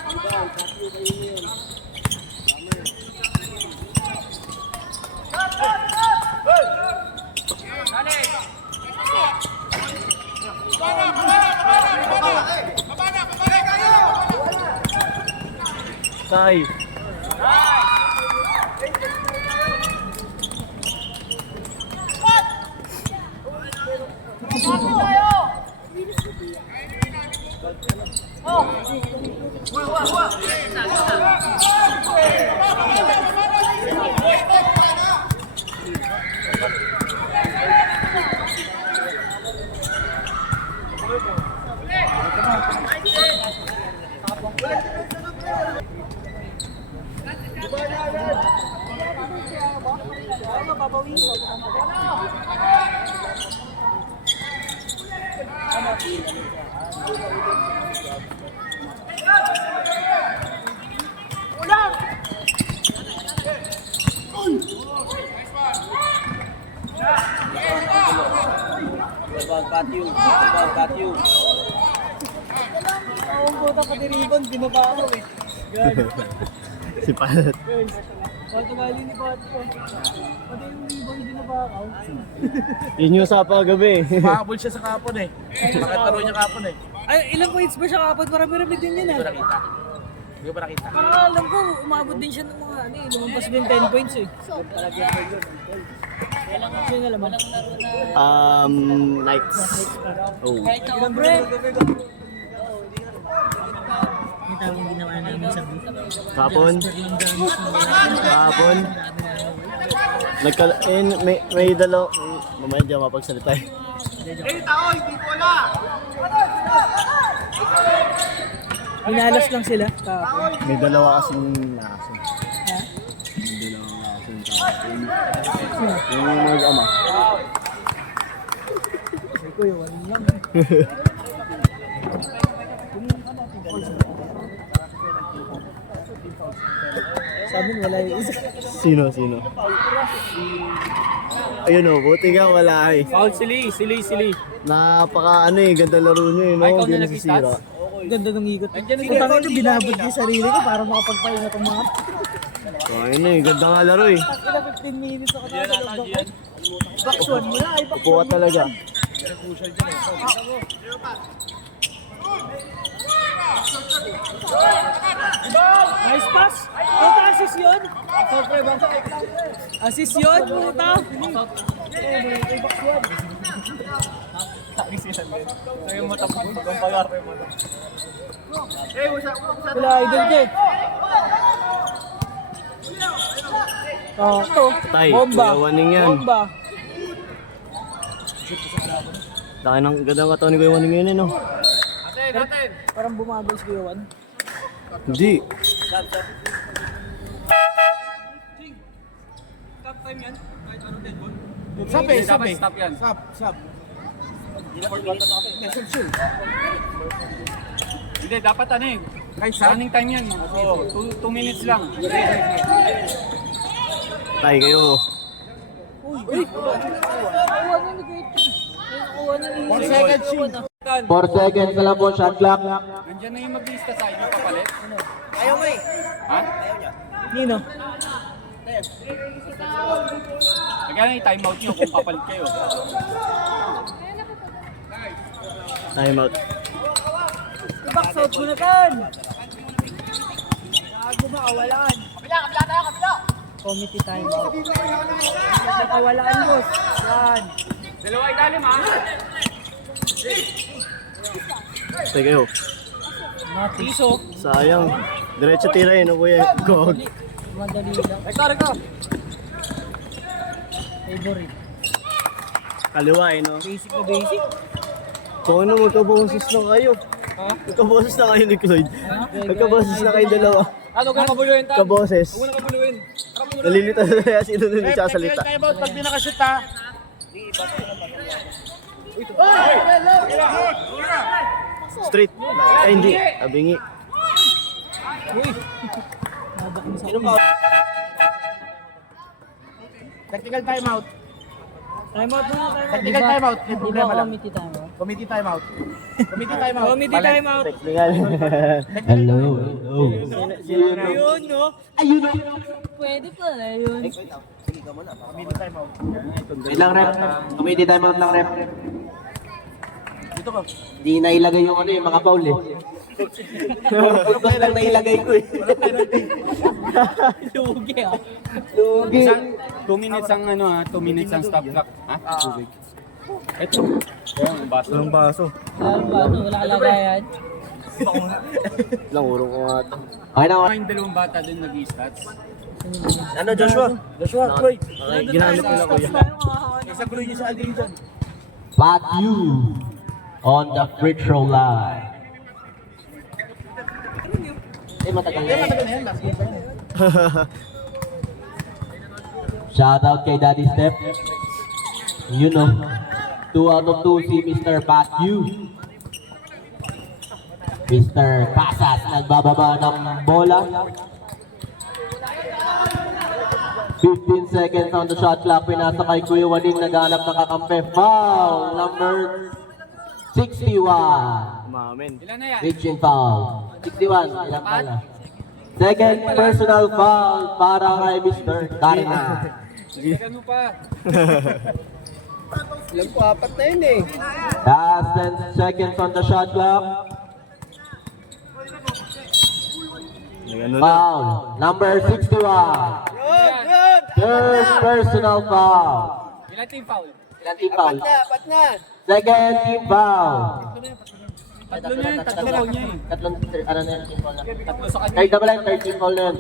Tay. Got you. Ang puta ka ni Ribbon, binaba ako eh. Si Palat. Pag tugali ni Pat ko. Pati yung Ribbon, binaba ako. Yun yung sapa gabi. Makabol siya sa kapon eh. Makataro niya kapon eh. Ay, ilang points ba siya kapon? Marami-rami din yun Ito eh. nakita. Hindi ko pa nakita. Parang alam ko, umabot din siya ng mga ano eh, lumampas din 10 points eh. Siya nga laman. Knights. Oh. Ilang break? May tawang ginawa namin sa booth. Kapon. Kapon. May dalaw. Mamaya dyan mapagsalita eh. Minalas lang sila. Tapos. May dalawa kasing naso. May dalawa kasing kapon. Yung mag-ama. Sabi ko, yung ano lang. Sa amin, wala yung isa. Sino? Ayun o, buti nga wala eh. Foul sili. Napaka ganda laro nyo eh, no? Hindi nasisira. Ganda ng ikot. Utang ito, binabot yung sarili ko para makapagpahinga itong mga. Oh, ayun eh, ganda nga laro eh. Ina 15 minutes ako na sa loob ako. Baksuan mo na, ay Upo ka talaga. nice pass! Puta, assist yun! Assist yun, puta! Wala, idol ka eh. Oh, ito. Tay, Bomba. Kuya Waning yan. Bomba. Laki ng ganda ng katawan ni Kuya Waning ngayon eh, no? Parang bumagal si Kuya Juan. Hindi. Hindi, dapat ano eh. Running time yan. Oo, 2 minutes lang. Tay, kayo. Uy! Nakuha na ni Gates. Nakuha na ni 4 seconds na lang po, shot clock. Nandiyan na yung mag-lista sa inyo kapalit. Ayaw mo eh. Ha? Nino. Nagana yung timeout nyo kung papalit kayo. Time out. Box out mo na kan! Gago makawalaan. Kabila! Committee time out. Makawalaan, boss. Yan. Dalawa ilalim ha? Tay, kayo. Piso. Sayang. Diretso tira yun, no, Kuya? Gog. Madali lang. Rekto! Favorite. Kaliwa eh, no? Basic na basic. Kung ano, magkaboses na kayo. Ha? Magkaboses na kayo ni Cloyd. Magkaboses na kayo dalawa. Ano ka mabuluin ta? Kaboses. Huwag na mabuluin. Nalilito na kaya sino na nagsasalita. Tayo ba pag pinakashoot ha? Street. Ay, hindi. Abingi. Uy! Nabak mo sa Tactical timeout. Time out muna tayo. Technical timeout. May problema lang. Committee time out. Committee timeout. Committee timeout. Committee time out. Technical. Hello. Ayun, no? Ayun, no? Pwede pala yun. Committee timeout. Wait lang, rep. Committee time out lang, rep. Dito ka. Hindi nailagay yung ano yung mga foul eh. Pagkas lang nailagay ko eh. Lugi ah. Lugi. 2 minutes ang ano ha? 2 minutes ang stop clock. Ha? Tubig. Ito. Ayan, ang baso. Walang baso. Wala kalagayan. Lang, urong ko nga ito. Okay na, Yung dalawang bata din nag-i-stats. Ano, Joshua? Joshua, Troy. Okay, ginamit nila, Kuya. Isa gulo niyo sa Aldrin dyan. Pat you on the free throw line. Eh, matagal na yan. Shout out kay Daddy Step. You know, 2 out of 2 si Mr. Pat you. Mr. Pasas nagbababa ng bola. 15 seconds on the shot clock. Pinasa kay Kuya Waning, naghanap ng kakampi. Foul number 61. Umamin. Ilan na yan? Reaching foul. 61. Ilang pala? Second personal foul para kay Mr. Darina. Ano pa? Alam ko, 4 na yun eh. Last 10 seconds on the shot clock. Foul. Number 61. Third personal foul. Ilan team foul? Ilan team foul? Apat na. Second team foul. Tatlo niya yun, tatlo foul niya eh. Tatlong, ano na yung team foul na? Tatlo sa kanya. Third na pala yung third team foul na yun.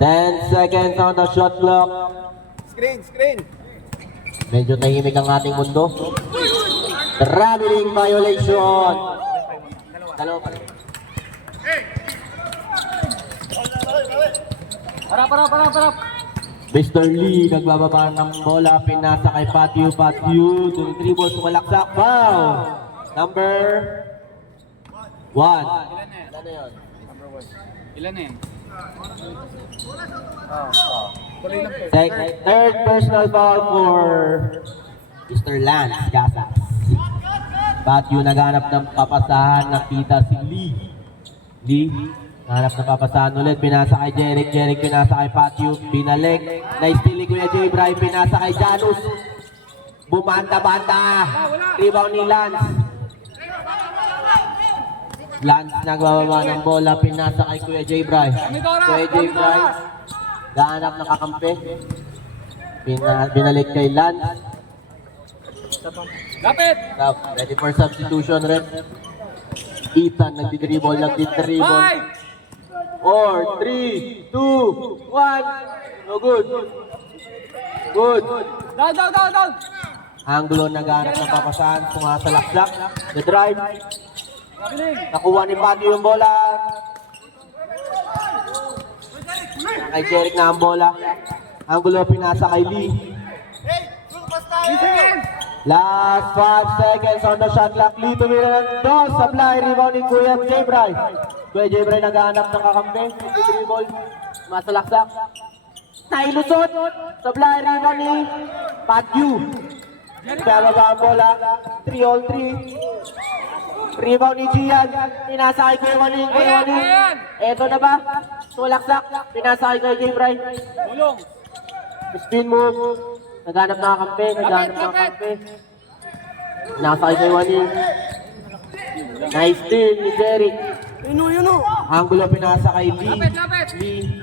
10 seconds on the shot clock. Screen. Medyo tahimik ang ating mundo. Traveling violation. Dalawa pa rin. Parap. Mr. Lee nagbababa ng bola, pinasa kay Patio, dribble, sumalaksak, foul! Number 1. Ilan na yan? Ilan na yan? Tuloy lang po. Third personal foul for Mr. Lance Casas. Patio naghanap ng papasahan, nakita si Lee, naghanap ng papasahan ulit, pinasa kay Jeric, pinasa kay Patio, binalik, na-stealing Kuya J. Ibrahim, pinasa kay Janus, bumanda, rebound ni Lance. Lance nagbababa ng bola, pinasa kay Kuya J. Ibrahim. Kuya J. Ibrahim, naghanap ng kakampi, binalik kay Lance. Lapit! Ready for substitution, Red. Ethan nagdi-dribble. 4, 3, 2, 1. No good. Good. Down! Angulo naghanap ng papasahan, sumasalaksak. The drive. Nakuha ni Patio yung bola. Kay Jeric na ang bola. Angulo pinasa kay Lee. Last 5 seconds on the shot clock. Lee tumira ng dos. Supply, rebound ni Kuya J. Bray. Kuya J. Bray naghahanap ng kakampi. Dribble. Masalaksak. Nailusot. Supply, rebound ni Patio. Kaya ba ang bola? 3-on-3. Rebound ni Gian. Pinasa kay Kuya Waning. Eto na ba? Sulaksak. Pinasa kay Kuya J. Bray. Tulong! Spin move. Naghanap na kakampi. Nasa kay Waning. Nice steal ni Jeric. Yun o. Angulo pinasa kay Lee.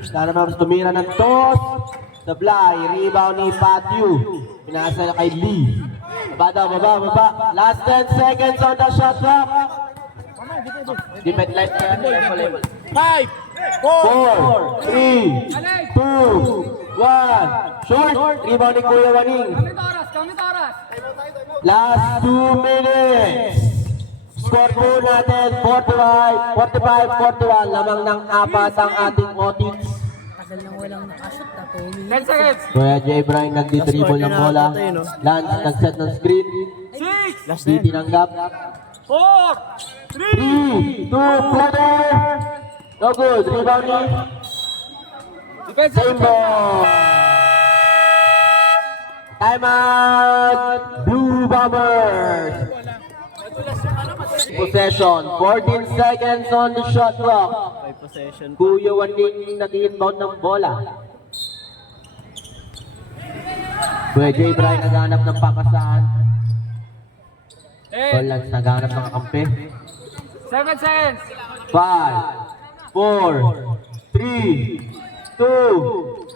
Sana mas tumira ng toss. Supply. Rebound ni Patio. Pinasa na kay Lee. Baba. Last 10 seconds on the shot clock. Defend left. 5, 4, 3, 2, 1. Short. Rebound ni Kuya Waning. Kamit oras! Last 2 minutes. Score po natin 45-41. Lamang ng apat ang ating Otits. Tagal nang walang nakashoot na 2 10 seconds! Kuya J. Bryan nagdi-dribble ng bola. Lance nag-set ng screen. 6, Di tinanggap. 4, 3, 2, floater. No good. Rebound ni defense! Saimbo. Time out. Blue Bombers. Possession. 14 seconds on the shot clock. Kuya Waning nag-inbound ng bola. Kuya J. Bryan naghanap ng papasahan. 10, Lance naghanap ng kakampi. 7 seconds! 5, 4, 3, 2,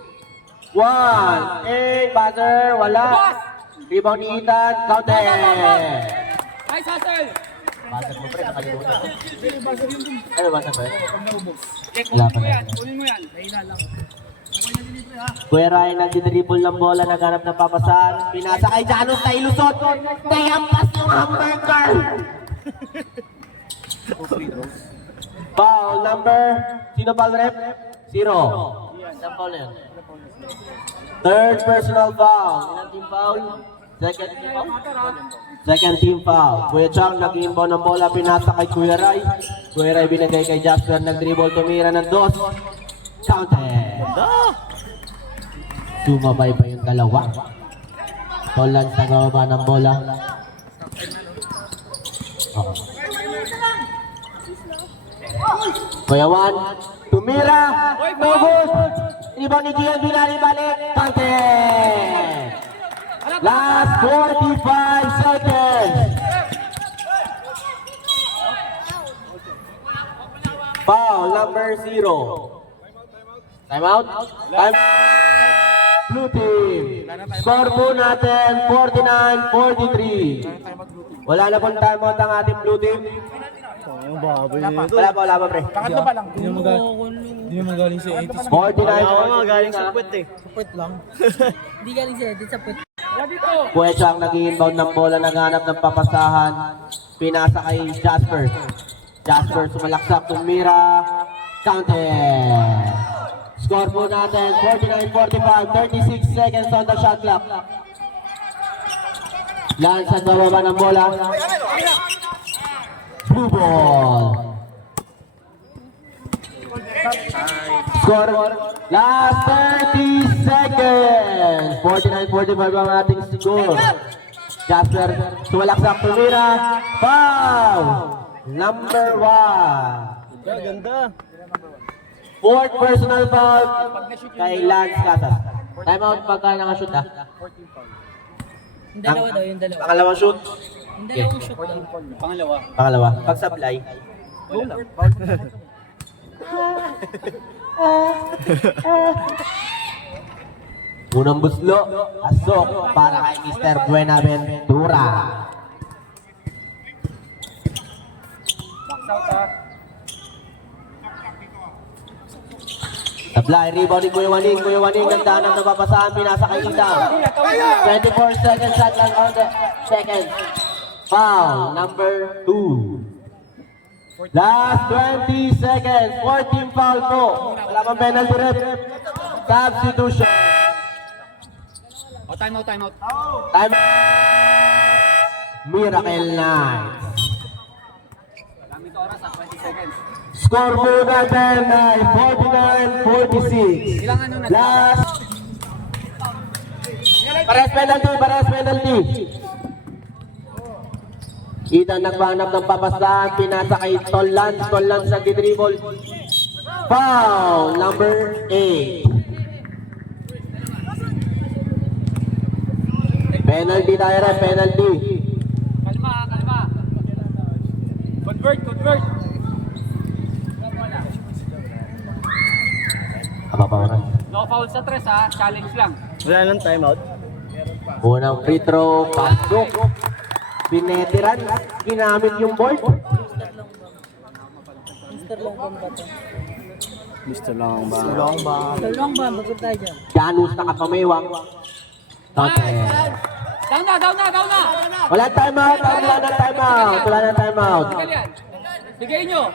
1. Buzzer, wala. Rebound ni Ethan, counted. Nice hustle! Buzzer mo pre, nakalimutan ko. Ano buzzer ba? Wala pa na. Kunin mo yan. Kuya Ryan nagdi-dribble ng bola, naghanap ng papasahan. Pinasa kay Janus na ilusot. Nayampas yung hamburger. Foul number, sino foul rep? 0. Isang foul na yun. Third personal foul. Ilang team foul? Second team foul? Second team foul. Kuya Chang nag-inbound ng bola, pinasa kay Kuya Ray. Kuya Ray binagay kay Jasper, nag-dribble, tumira ng dos. Counted. Sumabay pa yung dalawa. Tolans nagababa ng bola. Kuya Juan, tumira, no good. Rebound ni Gian, binali-balik, counted. Last 45 seconds. Foul number 0. Timeout. Time. Blue team. Score po natin 49-43. Wala na pong timeout ang ating blue team. Wala pa pre. Pangatlo pa lang. Hindi naman galing sa 80s. 49-43. Galing sa puwet eh. Puwet lang. Hindi galing sa 80s, sa puwet. Puwetsa ang nag-inbound ng bola, naghanap ng papasahan. Pinasa kay Jasper. Jasper sumalaksak, tumira. Counted. Score po natin 49-45, 36 seconds on the shot clock. Lance sa baba ng bola. Blue ball. Score. Last 30 seconds. 49-45 ang ating score. Jasper sumalaksak, tumira. Foul. Number 1. Ganda. Fourth personal foul kay Lance Casas. Timeout pagka nakashoot ha. Yung dalawa daw, yung dalawa. Pangalawang shoot. Yung dalawang shoot daw. Pangalawa. Pag supply. Unang buslo. Asok para kay Mr. Buenaventura. Supply, rebound ni Kuya Waning. Kuya Waning, ganda ng napapasahan. Pinasa kay Ida. 24 seconds shot lang on the second. Foul, number 2. Last 20 seconds. 14 foul po. Wala pang penalty rep. Substitution. Time out. Time. Miracle Knights. Score po natin ay 49-46. Last. Pares penalty. Ethan nagpahanap ng papasahan, pinasa kay Tolan sa dribble. Foul number 8. Penalty tayo rin, penalty. Kalma. Convert. No foul sa tres ha, challenge lang. Wala nang timeout. Unang free throw, pasok. Binetiran, ginamit yung board. Mr. Long ba? Magod tayo dyan. Janus nakapamewang. Okay. Down na! Wala timeout. Tingnan yan. Bigay nyo.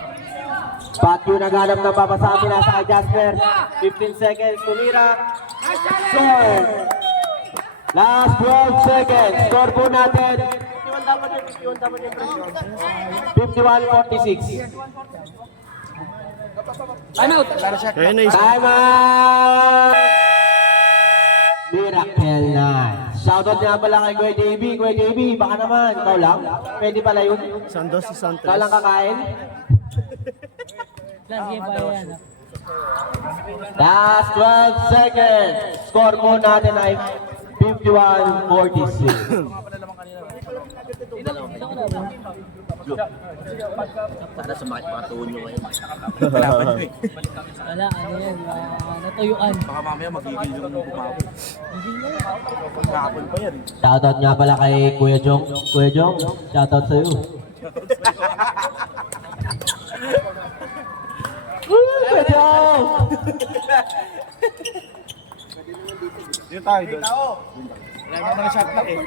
Patyo naghanap ng papasabi na sa kay Jasper. 15 seconds, tumira. Score. Last 12 seconds. Score po natin. 51-46. Time out. Time out! Miracle Knights. Shoutout nga pala kay Kuya JB. Kuya JB, baka naman, ikaw lang? Pwede pala yun? Santos si Santos. Ikaw lang kakain? Last game pa yan. Last 12 seconds. Score po natin ay 51-46. Sana sumakit mga tuhon nyo ngayon. Wala, ano yan, natuyuan. Baka mamaya magigil yung bumabot. Kahapon pa yan. Shoutout nga pala kay Kuya Jong. Kuya Jong, shoutout sa'yo. Kuya Jong! Dito tayo doon. Wala naman na shot clock eh.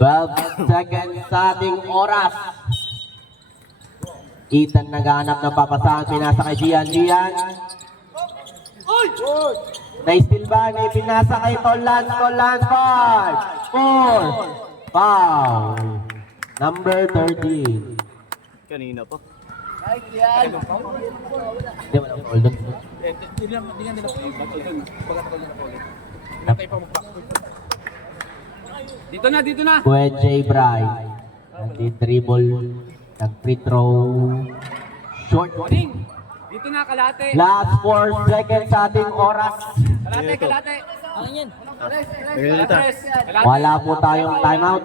12 seconds sa ating oras. Ethan naghahanap ng papasahan, pinasa kay Gian. Na-steal ba? Pinasa kay Tolan. 5, 4, foul. Number 13. Kanina pa. Hindi, walang foul doon. Dito na. Kuya J. Bry. Nag-dribble. Nag-free throw. Short. Dito na, kalate. Last 4 seconds sa ating oras. Kalate. Ano yan? Wala po tayong timeout.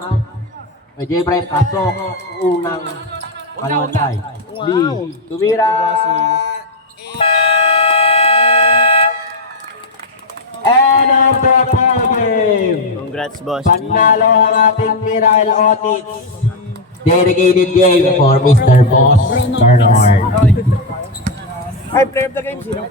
J. Bryce pasok. Unang panahon try. Lee, tumira. End of the ball game. Congrats, boss. Panalo ang ating Mirael Otis. Dedicated game for Mr. Boss Bernard. Ay, player of the game, sino?